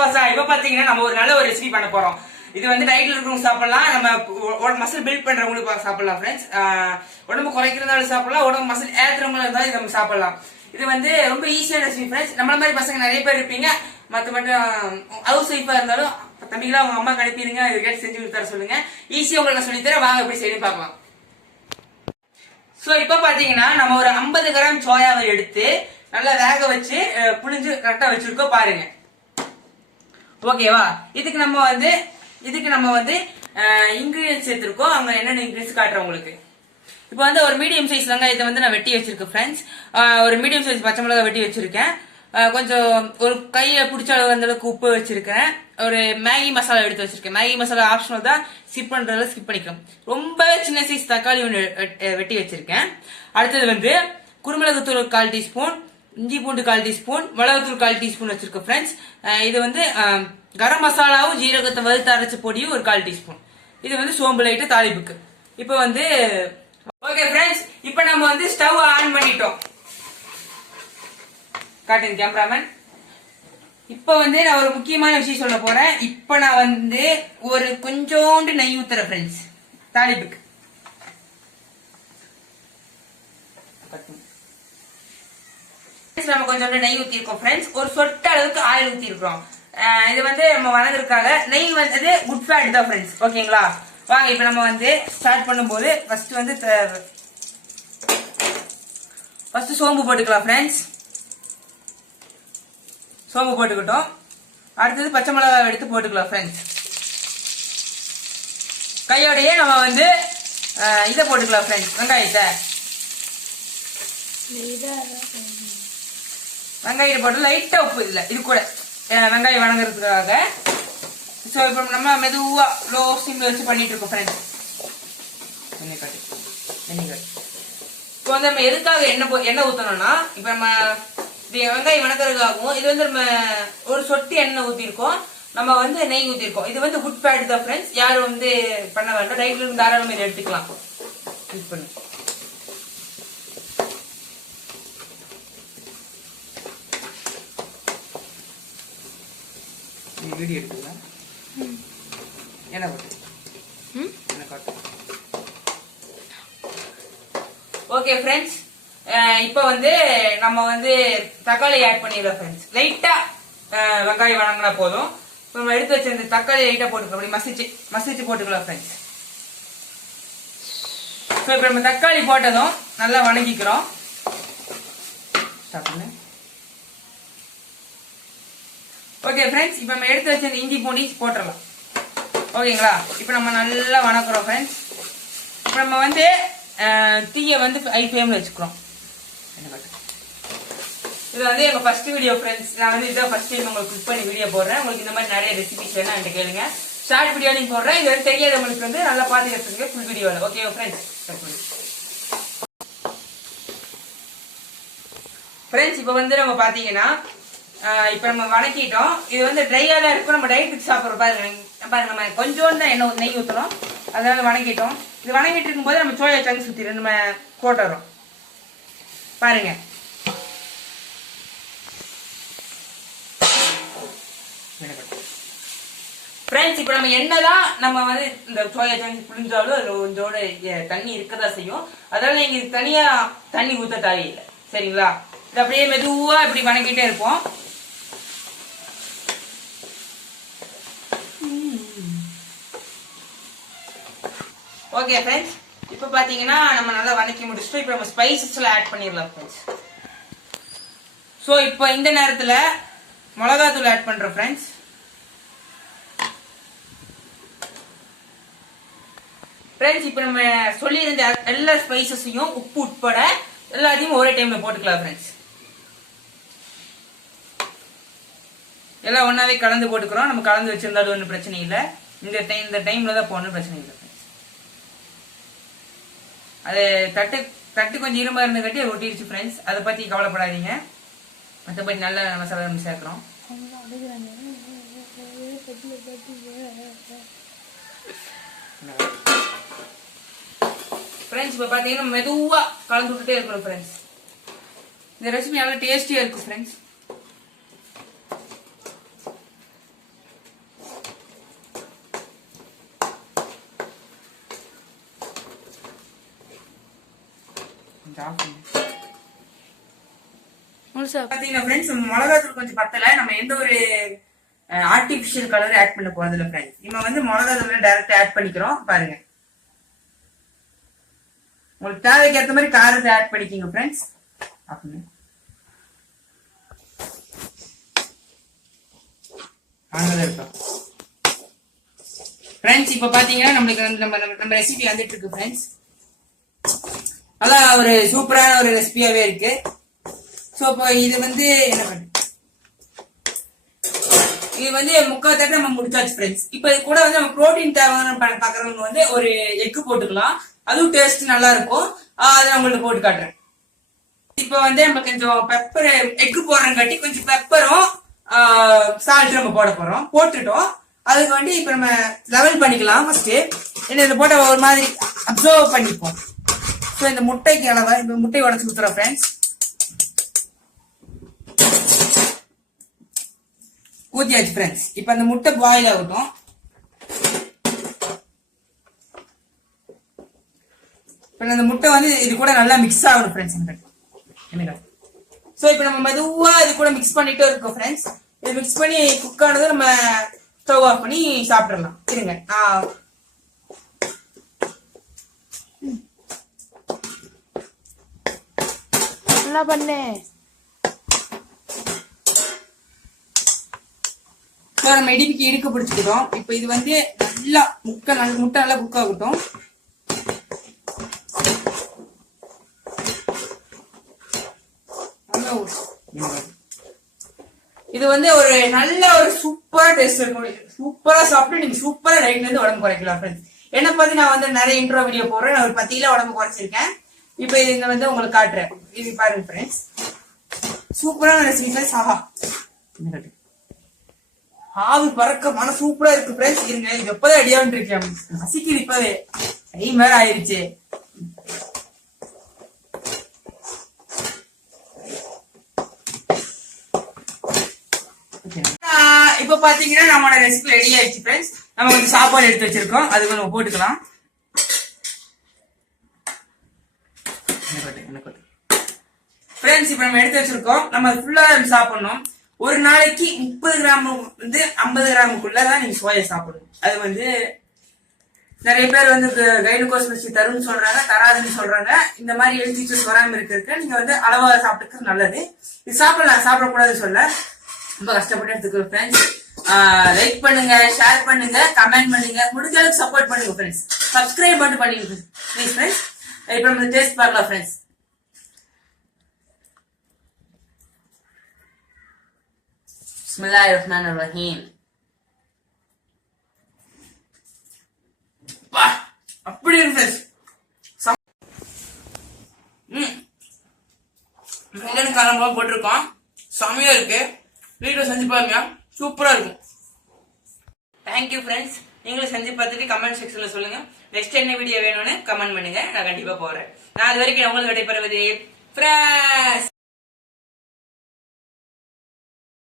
விசுவாசா இப்ப பாத்தீங்கன்னா நம்ம ஒரு நல்ல ஒரு ரெசிபி பண்ண போறோம். இது வந்து டயட்ல இருக்கிறவங்க சாப்பிடலாம், நம்ம மசில் பில்ட் பண்றவங்களுக்கு சாப்பிடலாம் ஃப்ரெண்ட்ஸ். உடம்பு குறைக்கிறதாலும் சாப்பிடலாம், உடம்பு மசில் ஏத்துறவங்களா இருந்தாலும் நம்ம சாப்பிடலாம். இது வந்து ரொம்ப ஈஸியான ரெசிபி ஃப்ரெண்ட்ஸ். நம்மள மாதிரி பசங்க நிறைய பேர் இருப்பீங்க, மட்டும் ஹவுஸ் ஒய்ஃபா இருந்தாலும் தம்பிங்களா அவங்க அம்மா அனுப்பிடுங்க, இது கேட்டு செஞ்சு கொடுத்தார சொல்லுங்க. ஈஸியா உங்களுக்கு சொல்லி தரேன், வாங்க எப்படி செய்யணும் பார்க்கலாம். சோ இப்ப பாத்தீங்கன்னா நம்ம ஒரு 50 கிராம் சோயாவை எடுத்து நல்லா வேக வச்சு புளிஞ்சு கரெக்டா வச்சிருக்கோம் பாருங்க. ஓகேவா? இதுக்கு நம்ம வந்து இன்கிரீடியன்ஸ் சேர்த்திருக்கோம். அவங்க என்னென்ன இன்கிரீடியன்ஸ் காட்டுறேன் உங்களுக்கு. இப்போ வந்து ஒரு மீடியம் சைஸ் வெங்காயத்தை வந்து நான் வெட்டி வச்சிருக்கேன் ஃப்ரெண்ட்ஸ். ஒரு மீடியம் சைஸ் பச்சை மிளகாய் வெட்டி வச்சிருக்கேன். கொஞ்சம் ஒரு கையை பிடிச்ச அளவு அந்த அளவுக்கு உப்பு வச்சிருக்கேன். ஒரு மேகி மசாலா எடுத்து வச்சிருக்கேன். மேகி மசாலா ஆப்ஷனல் தான், ஸ்கிப் பண்றதுல ஸ்கிப் பண்ணிக்கலாம். ரொம்ப சின்ன சைஸ் தக்காளி ஒன்று வெட்டி வச்சிருக்கேன். அடுத்தது வந்து குருமிளகுத்தூள் 1/4 டீஸ்பூன், இஞ்சி பூண்டு 1/4 டீஸ்பூன், மிளகுத்தூள் 1/4 டீஸ்பூன் வச்சிருக்கேன் ஃப்ரெண்ட்ஸ். இது வந்து கரம் மசாலாவும் ஜீரகத்தை வறுத்து அரைச்ச பொடியும் ஒரு 1/4 டீஸ்பூன். இது வந்து சோம்பு லைட்டு தாளிப்புக்கு. இப்போ வந்து ஓகே ஃப்ரெண்ட்ஸ், இப்போ நம்ம வந்து ஸ்டவ் ஆன் பண்ணிட்டோம். காட்டுங்க கேமராமேன். இப்போ வந்து நான் ஒரு முக்கியமான விஷயம் சொல்ல போறேன். இப்போ நான் வந்து ஒரு கொஞ்சோண்டு நெய் ஊத்துறேன் ஃப்ரெண்ட்ஸ் தாளிப்புக்கு. நம்ம கொஞ்சோண்டு நெய் ஊத்திருக்கோம் ஃப்ரெண்ட்ஸ். ஒரு சொட்ட அளவுக்கு ஆயில் ஊத்திருக்கோம். இது வந்து நம்ம வணங்குறதுக்காக. நெய் வந்து குட் ஃபேட் தான் ஃப்ரெண்ட்ஸ். ஓகேங்களா? வாங்க இப்ப நம்ம வந்து ஸ்டார்ட் பண்ணும்போது ஃபர்ஸ்ட் சோம்பு போட்டுக்கலாம் ஃப்ரெண்ட்ஸ். சோம்பு போட்டுக்கிட்டோம். அடுத்தது பச்சை மிளகாய் எடுத்து போட்டுக்கலாம் ஃப்ரெண்ட்ஸ். கையோடையே நம்ம வந்து இதை போட்டுக்கலாம் ஃப்ரெண்ட்ஸ், வெங்காயத்தை. வெங்காயத்தை போட்டு லைட்டா உப்பு இல்லை இது கூட வெங்காயம் வணங்குறதுக்காக. ஸோ இப்போ நம்ம மெதுவா லோ சிம்ல வச்சு பண்ணிட்டு இருக்கோம் ஃப்ரெண்ட்ஸ். இப்போ வந்து நம்ம எதுக்காக எண்ணெய் ஊற்றணும்னா, இப்போ நம்ம வெங்காயம் வணக்கிறதுக்காகவும் இது வந்து நம்ம ஒரு சொட்டு எண்ணெய் ஊற்றிருக்கோம், நம்ம வந்து நெய் ஊற்றிருக்கோம். இது வந்து குட் ஃபேட் தான் ஃப்ரெண்ட்ஸ். யாரும் வந்து பண்ண வேண்டாம், ரைட்ல இருந்து தாராளமாக இதை எடுத்துக்கலாம். யூஸ் பண்ணு. வீடியோ எடுத்துக்கலாம். என்ன காட்டு. ஓகே ஃப்ரெண்ட்ஸ், இப்போ வந்து நம்ம வந்து தக்காளி ஆட் பண்ணிடலாம் ஃப்ரெண்ட்ஸ். லைட்டா வெங்காயம் வணங்கினா போதும். இப்போ நம்ம எடுத்து வச்ச இந்த தக்காளி லைட்டா போட்டுக்கலாம், அப்படி மசிச்சு போட்டுக்கலாம் ஃப்ரெண்ட்ஸ். ஸோ இப்போ நம்ம தக்காளி போட்டதும் நல்லா வணங்கிக்கிறோம். ஓகே ஃப்ரெண்ட்ஸ், இப்போ நம்ம எடுத்து வச்ச இஞ்சி பூண்டி போட்டுடலாம். ஓகேங்களா? இப்போ நம்ம நல்லா வணக்குறோம் ஃப்ரெண்ட்ஸ். இப்போ நம்ம வந்து தீயை வந்து ஹை ஃப்ளேம்ல வச்சுக்கிறோம். இது வந்து எங்க ஃபர்ஸ்ட் வீடியோ ஃப்ரெண்ட்ஸ். நான் வந்து இதான் ஃபர்ஸ்ட் டைம் உங்களுக்கு குக் பண்ணி வீடியோ போடுறேன். உங்களுக்கு இந்த மாதிரி நிறைய ரெசிபிஸ் வேணும் என்கிட்ட கேளுங்க. ஷார்ட் வீடியோலையும் போடுறேன். இது வந்து தெரியாதவங்களுக்கு வந்து நல்லா பார்த்து எடுத்துங்க ஃபுல் வீடியோவில். ஓகே ஃப்ரெண்ட்ஸ், இப்போ வந்து நம்ம பார்த்தீங்கன்னா இப்போ நம்ம வணக்கிட்டோம். இது வந்து ட்ரையா தான் இருக்கும். நம்ம டயட்டுக்கு சாப்பிட்றோம் பாருங்க. நம்ம கொஞ்சோண்டு தான் நெய் ஊற்றுறோம், அதனால வணக்கிட்டோம். இது வணங்கிட்டு இருக்கும்போது நம்ம சோயா சங்க்ஸ் ஊற்றிடும் நம்ம போட்டுறோம் பாருங்க. ஃப்ரெண்ட்ஸ், இப்போ நம்ம என்னதான் நம்ம வந்து இந்த சோயா சங்க்ஸ் புளிஞ்சாலும் அதுல கொஞ்சோட தண்ணி இருக்கதான் செய்யும். அதனால நீங்க தனியா தண்ணி ஊற்ற தேவையில்லை. சரிங்களா? இது அப்படியே மெதுவா இப்படி வணக்கிட்டே இருப்போம். ஓகே ஃப்ரெண்ட்ஸ், இப்போ பாத்தீங்கன்னா நம்ம நல்லா வணக்கி முடிச்சுட்டு இப்போ நம்ம ஸ்பைசஸ் எல்லாம் ஆட் பண்ணிடலாம் ஃப்ரெண்ட்ஸ். ஸோ இப்போ இந்த நேரத்தில் மிளகாத்தூள் ஆட் பண்றோம் ஃப்ரெண்ட்ஸ். ஃப்ரெண்ட்ஸ், இப்போ நம்ம சொல்லியிருந்த எல்லா ஸ்பைசஸையும் உப்பு உட்பட எல்லாத்தையும் ஒரே டைம்ல போட்டுக்கலாம் ஃப்ரெண்ட்ஸ். எல்லாம் ஒன்னாவே கலந்து போட்டுக்கிறோம். நம்ம கலந்து வச்சிருந்தாலும் ஒன்றும் பிரச்சனை இல்லை. இந்த டைம்ல தான் போகணும், பிரச்சனை இல்லை. அது தட்டு கொஞ்சம் இரும்பா இருந்து கட்டி ஒட்டிடுச்சு ஃப்ரெண்ட்ஸ். அதை பத்தி கவலைப்படாதீங்க. மற்றபடி நல்ல மசாலா நம்ம சேர்க்கிறோம். ஃப்ரெண்ட்ஸ், இப்போ பார்த்தீங்கன்னா மெதுவா கலந்து விட்டுட்டே இருக்கணும் ஃப்ரெண்ட்ஸ். இந்த ரெசிபி நல்லா டேஸ்டியா இருக்கும் ஃப்ரெண்ட்ஸ். பாத்தீங்கன்னா ஃப்ரெண்ட்ஸ் மிளகாத்தூள் கொஞ்சம் பத்தல. நம்ம எந்த ஒரு ஆர்டிபிஷியல் கலர் ஆட் பண்ண போறது இல்ல ஃப்ரெண்ட்ஸ். நம்ம வந்து மிளகாத்தூள் டைரக்டா ஆட் பண்ணிக்கிறோம். பாருங்க, உங்களுக்கு தேவைக்கு ஏற்ற மாதிரி காரத்தை ஆட் பண்ணிக்கிங்க ஃப்ரெண்ட்ஸ். அப்படின்னு இருக்கும் ஃப்ரெண்ட்ஸ். இப்ப பாத்தீங்கன்னா நம்மளுக்கு நம்ம ரெசிபி வந்துட்டு இருக்கு ஃப்ரெண்ட்ஸ். நல்லா ஒரு சூப்பரான ஒரு ரெசிபியாவே இருக்கு. சோ இப்போ இது வந்து என்ன பண்ணு, இது வந்து முக்கால் தட்டு நம்ம முடிச்சாச்சு ஃப்ரெண்ட்ஸ். இப்போ இது கூட வந்து நம்ம புரோட்டீன் தேவையான பாக்குறவங்க வந்து ஒரு எக்கு போட்டுக்கலாம். அதுவும் டேஸ்ட் நல்லா இருக்கும். அதை நான் உங்களுக்கு போட்டு காட்டுறேன். இப்போ வந்து நம்ம கொஞ்சம் பெப்பர் எக்கு போடுறங்காட்டி கொஞ்சம் பெப்பரும் சால்ட் நம்ம போட போறோம். போட்டுட்டோம். அதுக்கு வந்து இப்ப நம்ம லெவல் பண்ணிக்கலாம். ஃபர்ஸ்ட் என்ன இதை போட்ட ஒரு மாதிரி அப்சர்வ் பண்ணிப்போம். ஸோ இந்த முட்டைக்கு அளவா இந்த முட்டையை உடச்சு ஊத்துறோம் ஃப்ரெண்ட்ஸ். ஊத்தியாச்சு ஃப்ரெண்ட்ஸ். இப்ப அந்த முட்டை பாயில் ஆகட்டும். இப்ப அந்த முட்டை வந்து இது கூட நல்லா மிக்ஸ் ஆகணும் ஃப்ரெண்ட்ஸ். சோ இப்ப நம்ம மெதுவா இது கூட மிக்ஸ் பண்ணிட்டே இருக்கோம் ஃப்ரெண்ட்ஸ். இது மிக்ஸ் பண்ணி குக் ஆனதும் நம்ம ஸ்டவ் ஆஃப் பண்ணி சாப்பிடலாம். இருங்க, நல்லா பண்ணு. நம்ம இடிக்கு இடுக்க பிடிச்சிக்கிட்டோம். இப்ப இது வந்து நல்லா முட்டை நல்லா குக் ஆகட்டும். இது வந்து ஒரு நல்ல ஒரு சூப்பரா டேஸ்ட் இருக்கும். சூப்பரா சாப்பிட்டு நீங்க சூப்பரா ரைட்ல இருந்து உடம்பு குறைக்கலாம் ஃப்ரெண்ட்ஸ். என்ன பத்தி நான் வந்து நிறைய இன்ட்ரோ வீடியோ போடுறேன். நான் ஒரு 10 கிலோ உடம்பு குறைச்சிருக்கேன். இப்ப இது வந்து உங்களுக்கு காட்டுறேன். இது பாருங்க ஃப்ரெண்ட்ஸ், சூப்பரான ரெசிபி ஃப்ரெண்ட்ஸ். ஆவி பறக்க மன சூப்பரா இருக்கு ஃப்ரெண்ட்ஸ். இருங்க, இது எப்பதான் அடியான்னு இருக்கேன். ரசிக்குது இப்பவே. டைம் வேற ஆயிருச்சு. இப்ப பாத்தீங்கன்னா நம்மளோட ரெசிபி ரெடி ஆயிடுச்சு ஃப்ரெண்ட்ஸ். நம்ம கொஞ்சம் சாப்பாடு எடுத்து வச்சிருக்கோம். அதுக்கு நம்ம போட்டுக்கலாம். ஃப்ரெண்ட்ஸ் இப்ப நம்ம எடுத்து வச்சிருக்கோம். நம்ம ஃபுல்லா சாப்பிடணும். ஒரு நாளைக்கு 30 கிராம் வந்து 50 கிராமுக்குள்ளதான் நீங்க சோயா சாப்பிடணும். அது வந்து நிறைய பேர் வந்து கைனகோஸ்ட்ரி தரும்னு சொல்றாங்க, தராதுன்னு சொல்றாங்க. இந்த மாதிரி ஹெல்த் இஷ்யூஸ் வராம இருக்கிறதுக்கு நீங்க வந்து அளவா சாப்பிட்டுக்கிறது நல்லது. இது சாப்பிடலாம், சாப்பிடக்கூடாதுன்னு சொல்ல. ரொம்ப கஷ்டப்பட்டு எடுத்துக்கிறோம் ஃப்ரெண்ட்ஸ். லைக் பண்ணுங்க, ஷேர் பண்ணுங்க, கமெண்ட் பண்ணுங்க, முடிஞ்ச அளவுக்கு சப்போர்ட் பண்ணுங்க ஃப்ரெண்ட்ஸ். சப்ஸ்கிரைப் மட்டும் பண்ணிடுங்க ப்ளீஸ் ஃப்ரெண்ட்ஸ். இப்ப நம்ம டேஸ்ட் பார்க்கலாம் ஃப்ரெண்ட்ஸ். பிஸ்மில்லாஹிர்ரஹ்மானிர்ரஹீம். அப்படி இருக்கு ஃப்ரெண்ட்ஸ். காலம் போட்டிருக்கோம். செமையா இருக்கு. வீடியோ செஞ்சு பாருங்க, சூப்பரா இருக்கும். Thank you friends. நீங்களும் செஞ்சு பார்த்துட்டு கமெண்ட் செக்ஷன்ல சொல்லுங்க. நெக்ஸ்ட் என்ன வீடியோ வேணும்னு கமெண்ட் பண்ணுங்க. நான் கண்டிப்பா போறேன். நான் அது வரைக்கும் உங்களுக்கு விடைபெறுவது ஃப்ரெண்ட்ஸ்.